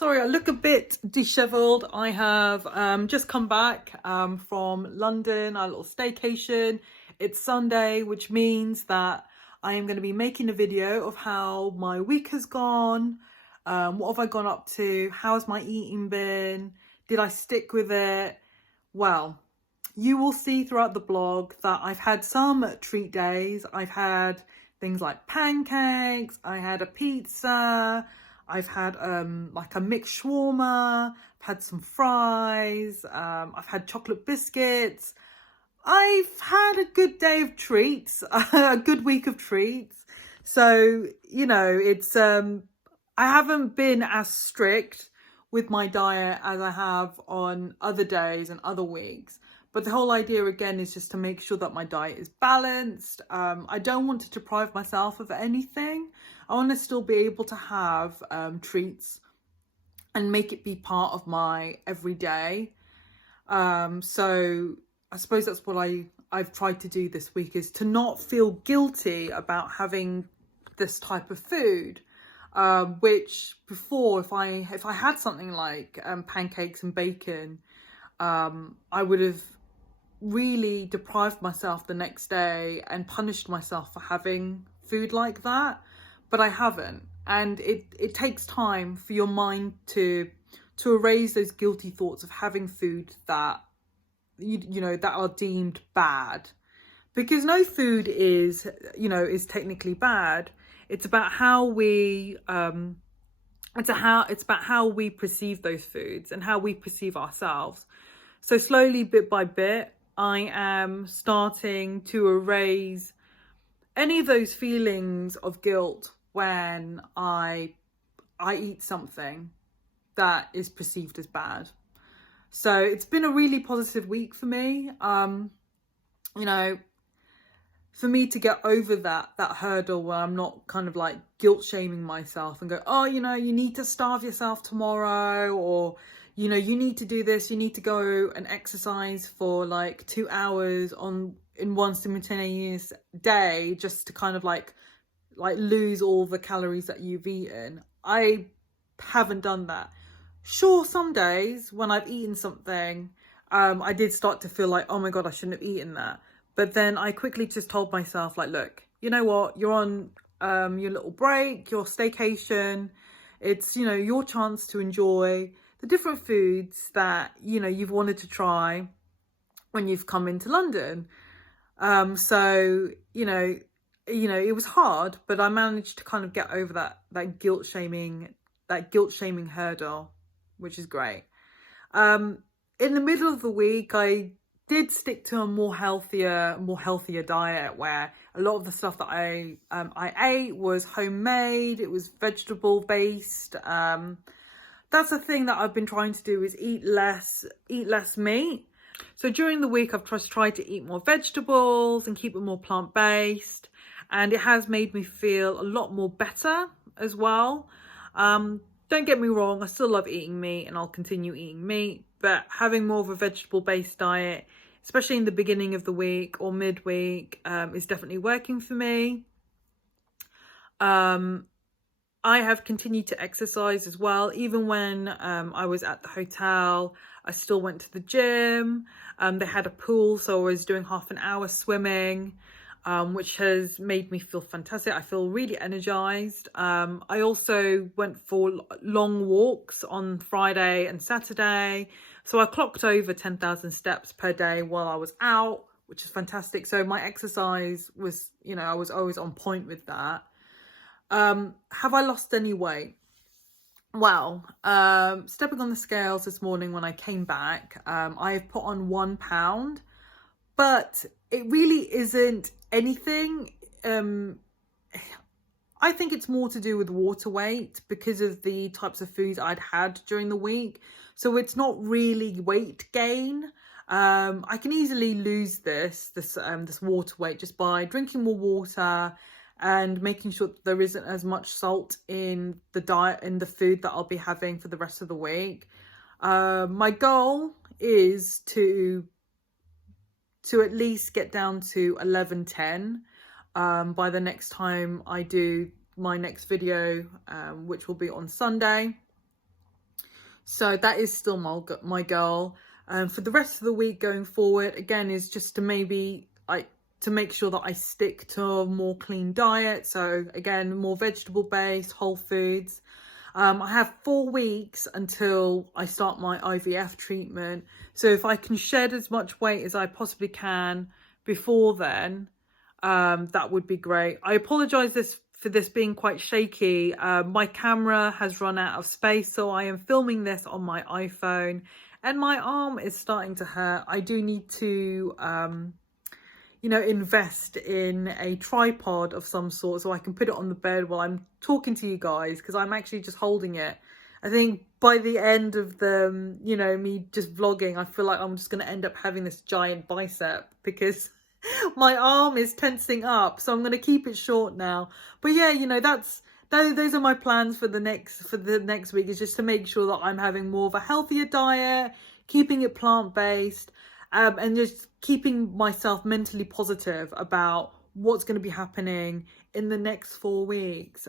Sorry, I look a bit disheveled. I have just come back from London, a little staycation. It's Sunday, which means that I am going to be making a video of how my week has gone. What have I gone up to? How's my eating been? Did I stick with it? Well, you will see throughout the blog that I've had some treat days. I've had things like pancakes, I had a pizza, I've had like a mixed shawarma, I've had some fries, I've had chocolate biscuits. I've had a good day of treats, a good week of treats. So, you know, it's I haven't been as strict with my diet as I have on other days and other weeks. But the whole idea again is just to make sure that my diet is balanced. I don't want to deprive myself of anything. I want to still be able to have treats and make it be part of my everyday. So I suppose that's what I've tried to do this week, is to not feel guilty about having this type of food. Which before, if I had something like pancakes and bacon, I would have really deprived myself the next day and punished myself for having food like that. But I haven't, and it takes time for your mind to erase those guilty thoughts of having food that you know that are deemed bad, because no food is technically bad. It's about how we it's about how we perceive those foods and how we perceive ourselves. So slowly, bit by bit, I am starting to erase any of those feelings of guilt when I eat something that is perceived as bad. So it's been a really positive week for me. You know, for me to get over that hurdle where I'm not kind of like guilt shaming myself and go, oh, you know, you need to starve yourself tomorrow, or, you know, you need to do this, you need to go and exercise for like 2 hours in one simultaneous day just to kind of like lose all the calories that you've eaten. I haven't done that. Sure, some days when I've eaten something, I did start to feel like, oh my God, I shouldn't have eaten that. But then I quickly just told myself, like, look, you know what? You're on your little break, your staycation. It's, you know, your chance to enjoy the different foods that, you know, you've wanted to try when you've come into London. So, you know, it was hard, but I managed to kind of get over that guilt shaming hurdle, which is great. In the middle of the week, I did stick to a more healthier diet, where a lot of the stuff that I ate was homemade. It was vegetable based. That's the thing that I've been trying to do, is eat less meat. So during the week, I've just tried to eat more vegetables and keep it more plant-based, and it has made me feel a lot more better as well. Don't get me wrong, I still love eating meat and I'll continue eating meat, but having more of a vegetable-based diet, especially in the beginning of the week or midweek, is definitely working for me. I have continued to exercise as well. Even when I was at the hotel, I still went to the gym. They had a pool, so I was doing half an hour swimming, which has made me feel fantastic. I feel really energized. I also went for long walks on Friday and Saturday. So I clocked over 10,000 steps per day while I was out, which is fantastic. So my exercise was, you know, I was always on point with that. Have I lost any weight? Well, stepping on the scales this morning when I came back, I've put on 1 pound, but it really isn't anything. I think it's more to do with water weight because of the types of foods I'd had during the week. So it's not really weight gain. I can easily lose this water weight just by drinking more water and making sure that there isn't as much salt in the diet, in the food that I'll be having for the rest of the week. My goal is to at least get down to 11:10 by the next time I do my next video, which will be on Sunday. So that is still my goal. For the rest of the week going forward, again, is just to maybe to make sure that I stick to a more clean diet. So again, more vegetable based, whole foods. I have 4 weeks until I start my IVF treatment. So if I can shed as much weight as I possibly can before then, that would be great. I apologize for this being quite shaky. My camera has run out of space, so I am filming this on my iPhone and my arm is starting to hurt. I do need to invest in a tripod of some sort so I can put it on the bed while I'm talking to you guys, because I'm actually just holding it. I think by the end of the me just vlogging, I feel like I'm just going to end up having this giant bicep because my arm is tensing up. So I'm going to keep it short now. But yeah, those are my plans for the next week, is just to make sure that I'm having more of a healthier diet, keeping it plant-based, and just keeping myself mentally positive about what's going to be happening in the next 4 weeks.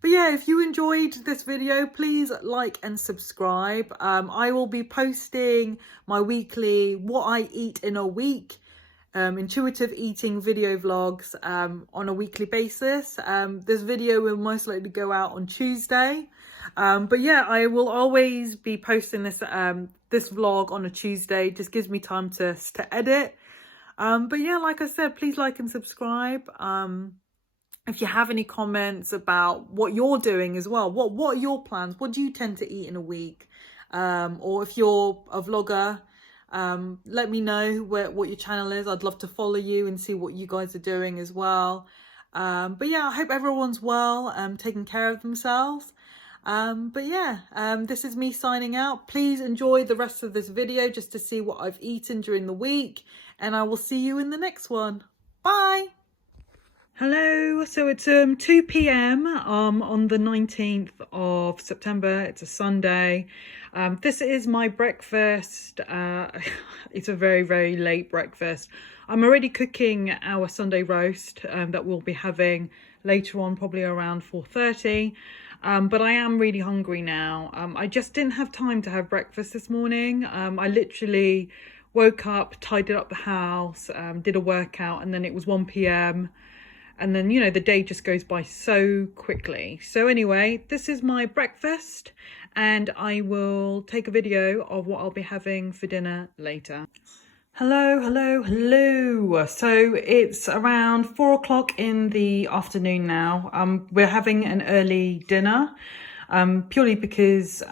But yeah, if you enjoyed this video, please like and subscribe. I will be posting my weekly what I eat in a week, intuitive eating video vlogs on a weekly basis. This video will most likely go out on Tuesday. But yeah, I will always be posting this vlog on a Tuesday. Just gives me time to edit. But yeah, like I said, please like and subscribe. If you have any comments about what you're doing as well, what are your plans? What do you tend to eat in a week? Or if you're a vlogger, let me know what your channel is. I'd love to follow you and see what you guys are doing as well. But yeah, I hope everyone's well, taking care of themselves. But yeah, this is me signing out. Please enjoy the rest of this video just to see what I've eaten during the week, and I will see you in the next one. Bye. Hello, so it's 2 p.m. On the 19th of September. It's a Sunday. This is my breakfast. It's a very, very late breakfast. I'm already cooking our Sunday roast that we'll be having later on, probably around 4:30. But I am really hungry now. I just didn't have time to have breakfast this morning. I literally woke up, tidied up the house, did a workout, and then it was 1 p.m. And then, the day just goes by so quickly. So anyway, this is my breakfast, and I will take a video of what I'll be having for dinner later. Hello. So it's around 4 o'clock in the afternoon now. We're having an early dinner, purely because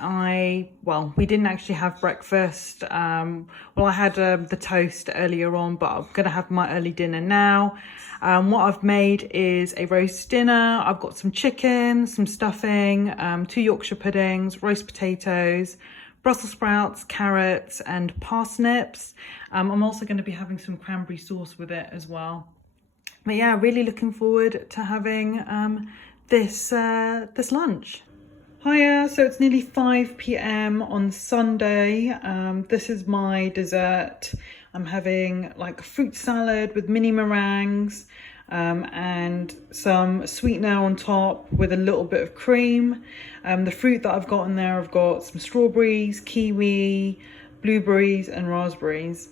we didn't actually have breakfast. I had the toast earlier on, but I'm gonna have my early dinner now. What I've made is a roast dinner. I've got some chicken, some stuffing, 2 Yorkshire puddings, roast potatoes, Brussels sprouts, carrots and parsnips. I'm also going to be having some cranberry sauce with it as well. But yeah, really looking forward to having this lunch. Hiya, so it's nearly 5 p.m. on Sunday. This is my dessert. I'm having like a fruit salad with mini meringues and some sweetener on top with a little bit of cream. The fruit that I've got in there, I've got some strawberries, kiwi, blueberries and raspberries.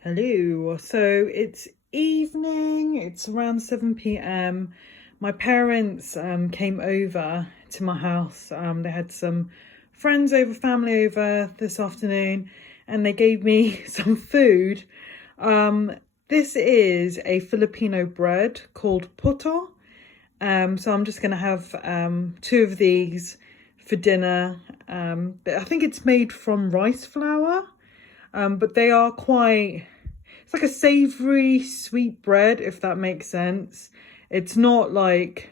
Hello, so it's evening, it's around 7 p.m. My parents came over to my house. They had some friends over, family over this afternoon, and they gave me some food. This is a Filipino bread called puto. So I'm just going to have 2 of these for dinner. I think it's made from rice flour, but they are it's like a savoury sweet bread, if that makes sense. It's not like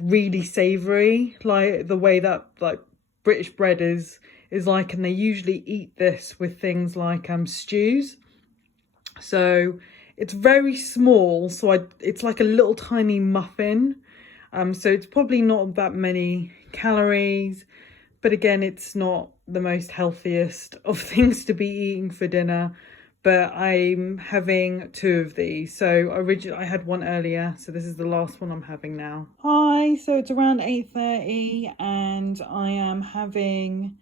really savoury, like the way that like British bread is like, and they usually eat this with things like stews. So it's very small, so it's like a little tiny muffin. So it's probably not that many calories, but again, it's not the most healthiest of things to be eating for dinner. But I'm having 2 of these. So originally I had one earlier, so this is the last one I'm having now. Hi, so it's around 8:30 and I am having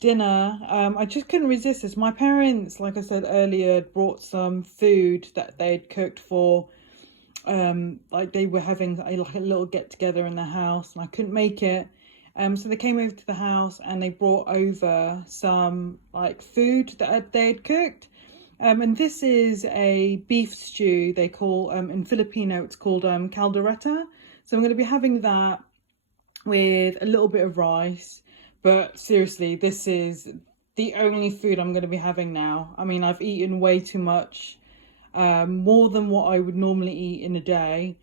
dinner. I just couldn't resist this. My parents, like I said earlier, brought some food that they'd cooked for, like they were having like a little get together in the house, and I couldn't make it. So they came over to the house and they brought over some like food that they'd cooked. And this is a beef stew they call, in Filipino, it's called caldereta. So I'm going to be having that with a little bit of rice. But seriously, this is the only food I'm going to be having now. I mean, I've eaten way too much, more than what I would normally eat in a day.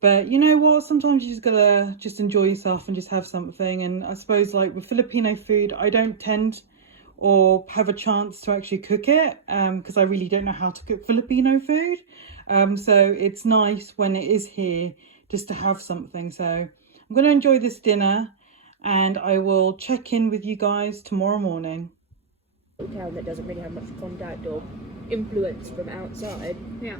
But you know what? Sometimes you just gotta just enjoy yourself and just have something. And I suppose like with Filipino food, I don't tend or have a chance to actually cook it, because I really don't know how to cook Filipino food. So it's nice when it is here just to have something. So I'm going to enjoy this dinner and I will check in with you guys tomorrow morning. Town that doesn't really have much contact or influence from outside. Yeah.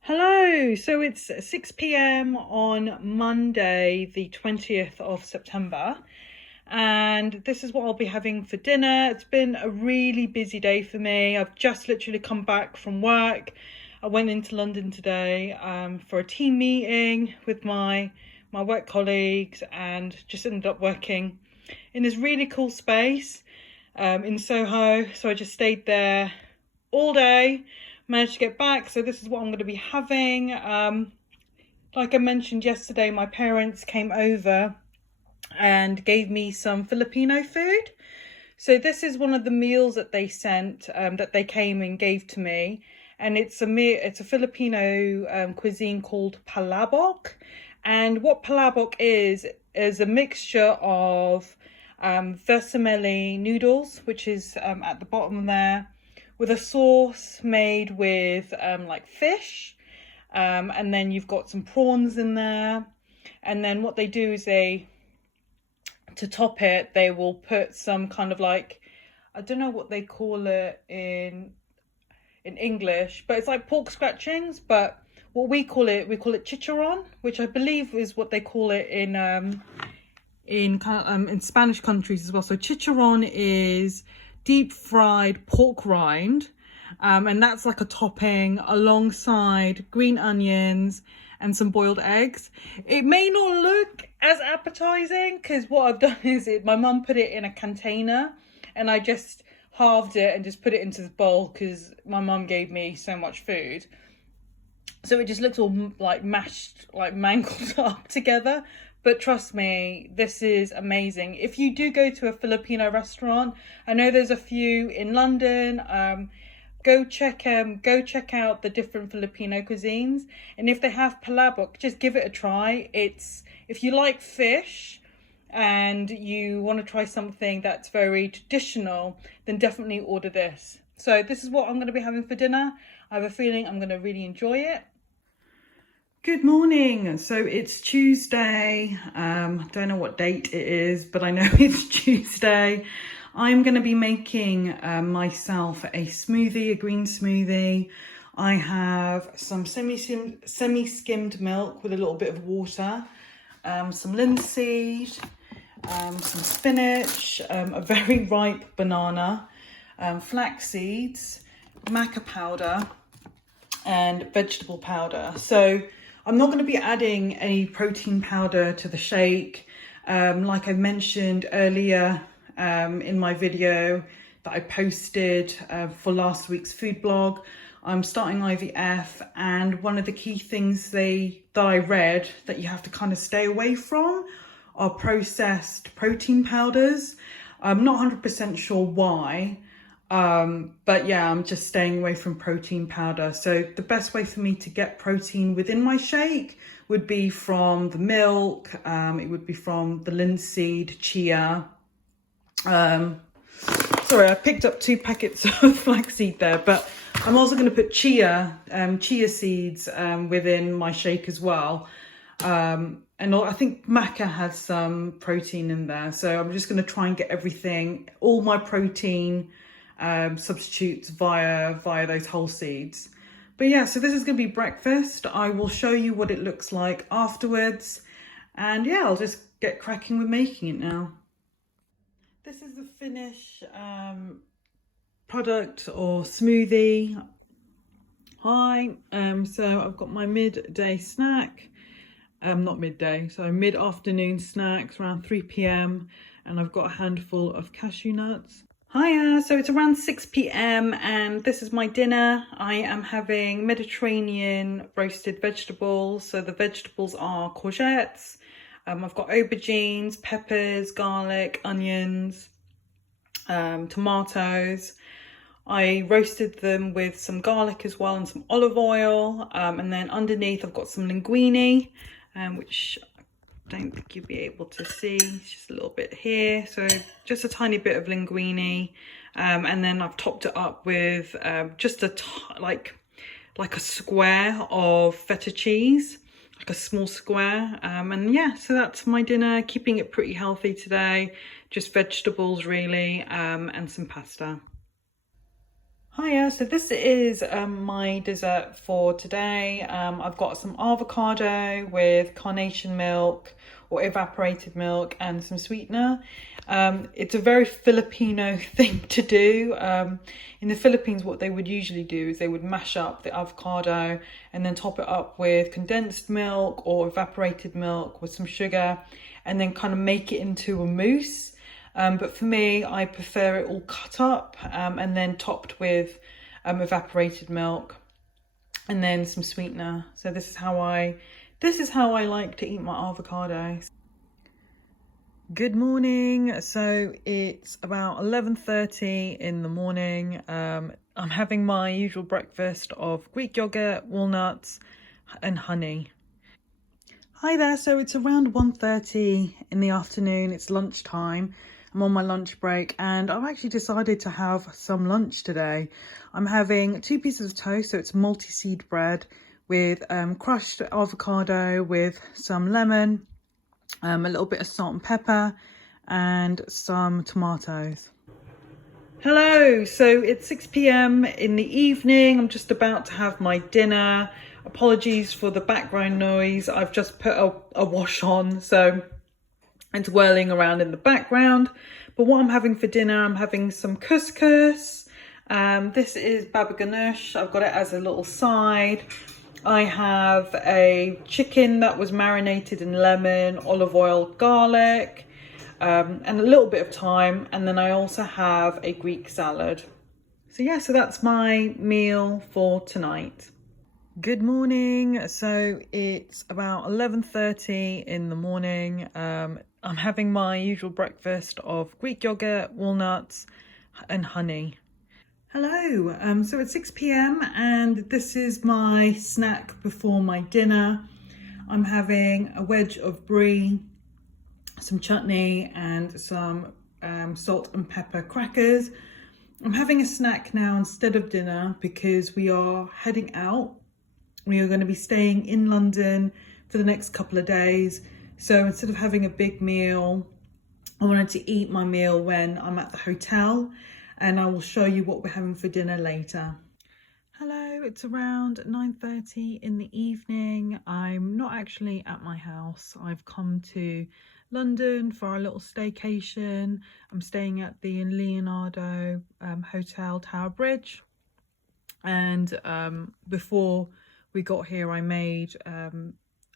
Hello, so it's 6 p.m. on Monday, the 20th of September. And this is what I'll be having for dinner. It's been a really busy day for me. I've just literally come back from work. I went into London today for a team meeting with my work colleagues, and just ended up working in this really cool space in Soho. So I just stayed there all day, managed to get back. So this is what I'm going to be having. Like I mentioned yesterday, my parents came over and gave me some Filipino food. So this is one of the meals that they sent, that they came and gave to me, and it's a Filipino cuisine called palabok. And what palabok is a mixture of vermicelli noodles, which is at the bottom there, with a sauce made with like fish, and then you've got some prawns in there. And then what they do is to top it, they will put some kind of like, I don't know what they call it in English, but it's like pork scratchings, but what we call it chicharron, which I believe is what they call it in Spanish countries as well. So chicharron is deep fried pork rind, and that's like a topping alongside green onions and some boiled eggs. It may not look as appetizing because what I've done is my mum put it in a container and I just halved it and just put it into the bowl because my mum gave me so much food. So it just looks all like mashed, like mangled up together. But trust me, this is amazing. If you do go to a Filipino restaurant, I know there's a few in London, go check out the different Filipino cuisines. And if they have palabok, just give it a try. If you like fish and you want to try something that's very traditional, then definitely order this. So this is what I'm going to be having for dinner. I have a feeling I'm going to really enjoy it. Good morning. So it's Tuesday. Don't know what date it is, but I know it's Tuesday. I'm going to be making myself a smoothie, a green smoothie. I have some semi-skimmed milk with a little bit of water, some linseed, some spinach, a very ripe banana, flax seeds, maca powder, and vegetable powder. So I'm not going to be adding any protein powder to the shake. Like I mentioned earlier in my video that I posted for last week's food blog, I'm starting IVF, and one of the key things that I read that you have to kind of stay away from are processed protein powders. I'm not 100% sure why, but yeah, I'm just staying away from protein powder. So the best way for me to get protein within my shake would be from the milk, it would be from the linseed, chia. Sorry, I picked up 2 packets of flaxseed there, but I'm also going to put chia seeds within my shake as well. And I think maca has some protein in there. So I'm just going to try and get all my protein substitutes via those whole seeds. But yeah, so this is going to be breakfast. I will show you what it looks like afterwards. And yeah, I'll just get cracking with making it now. This is the Finnish product or smoothie. Hi, so I've got my midday snack. Not midday, so mid-afternoon snacks around 3 p.m. and I've got a handful of cashew nuts. Hiya, so it's around 6 p.m. and this is my dinner. I am having Mediterranean roasted vegetables. So the vegetables are courgettes. I've got aubergines, peppers, garlic, onions, tomatoes. I roasted them with some garlic as well and some olive oil. And then underneath I've got some linguine, which I don't think you'll be able to see. It's just a little bit here. So just a tiny bit of linguine. And then I've topped it up with just like a square of feta cheese, like a small square. And yeah, so that's my dinner, keeping it pretty healthy today. Just vegetables really, and some pasta. Hiya, so this is my dessert for today. I've got some avocado with carnation milk or evaporated milk and some sweetener. It's a very Filipino thing to do. In the Philippines, what they would usually do is they would mash up the avocado and then top it up with condensed milk or evaporated milk with some sugar and then kind of make it into a mousse. But for me, I prefer it all cut up and then topped with evaporated milk and then some sweetener. So this is how I like to eat my avocado. Good morning. So it's about 11:30 in the morning. I'm having my usual breakfast of Greek yogurt, walnuts and honey. Hi there. So it's around 1:30 in the afternoon. It's lunchtime. I'm on my lunch break and I've actually decided to have some lunch today. I'm having 2 pieces of toast, so it's multi-seed bread with crushed avocado with some lemon, a little bit of salt and pepper and some tomatoes. Hello, so it's 6 p.m. in the evening. I'm just about to have my dinner. Apologies for the background noise. I've just put a wash on, so it's whirling around in the background. But what I'm having for dinner, I'm having some couscous. This is baba ganoush. I've got it as a little side. I have a chicken that was marinated in lemon, olive oil, garlic, and a little bit of thyme. And then I also have a Greek salad. So yeah, so that's my meal for tonight. Good morning. So it's about 11:30 in the morning. I'm having my usual breakfast of Greek yogurt, walnuts and honey. Hello, so it's 6 p.m. and this is my snack before my dinner. I'm having a wedge of brie, some chutney and some salt and pepper crackers. I'm having a snack now instead of dinner because we are heading out. We are going to be staying in London for the next couple of days. So instead of having a big meal, I wanted to eat my meal when I'm at the hotel, and I will show you what we're having for dinner later. Hello, it's around 9:30 in the evening. I'm not actually at my house. I've come to London for a little staycation. I'm staying at the Leonardo Hotel Tower Bridge. And before we got here, I made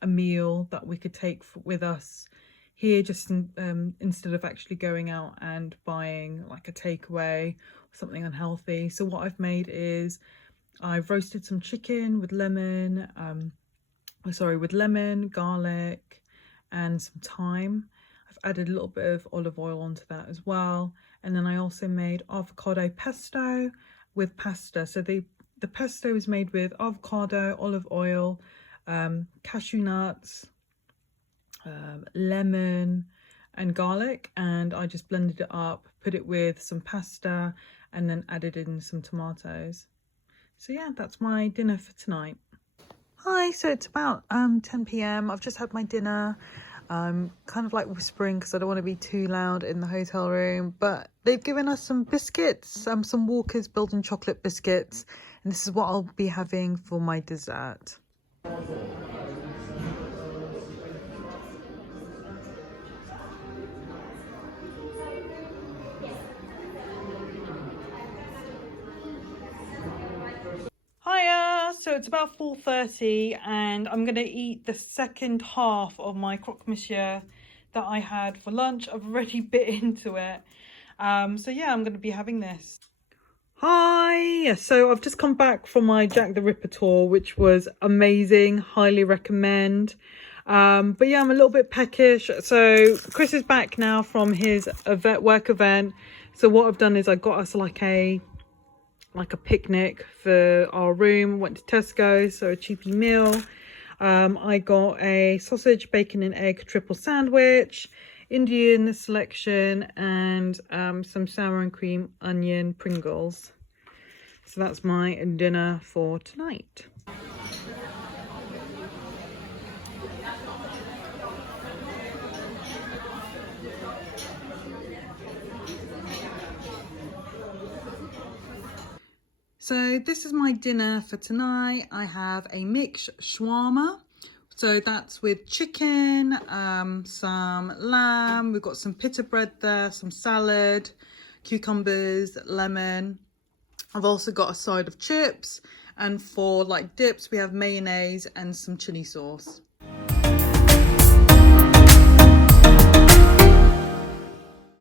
a meal that we could take with us here, just instead of actually going out and buying like a takeaway or something unhealthy. So what I've made is I've roasted some chicken with lemon, garlic and some thyme. I've added a little bit of olive oil onto that as well. And then I also made avocado pesto with pasta. So the pesto is made with avocado, olive oil, cashew nuts, lemon and garlic, and I just blended it up, put it with some pasta and then added in some tomatoes. So yeah, that's my dinner for tonight. Hi, so it's about 10 p.m. I've just had my dinner. I'm kind of like whispering because I don't want to be too loud in the hotel room, but they've given us some biscuits, some Walker's Belgian chocolate biscuits, and this is what I'll be having for my dessert. so it's about 4:30 and I'm going to eat the second half of my croque monsieur that I had for lunch. I've already bit into it. So yeah, I'm going to be having this. Hi! So I've just come back from my Jack the Ripper tour, which was amazing. Highly recommend. But yeah, I'm a little bit peckish. So Chris is back now from his work event. So what I've done is I got us like a picnic for our room. Went to Tesco, so a cheapy meal. I got a sausage, bacon and egg triple sandwich, Indian selection, and some sour and cream onion Pringles. So that's my dinner for tonight. So this is my dinner for tonight. I have a mixed shawarma. So that's with chicken, some lamb. We've got some pita bread there, some salad, cucumbers, lemon. I've also got a side of chips. And for like dips, we have mayonnaise and some chili sauce.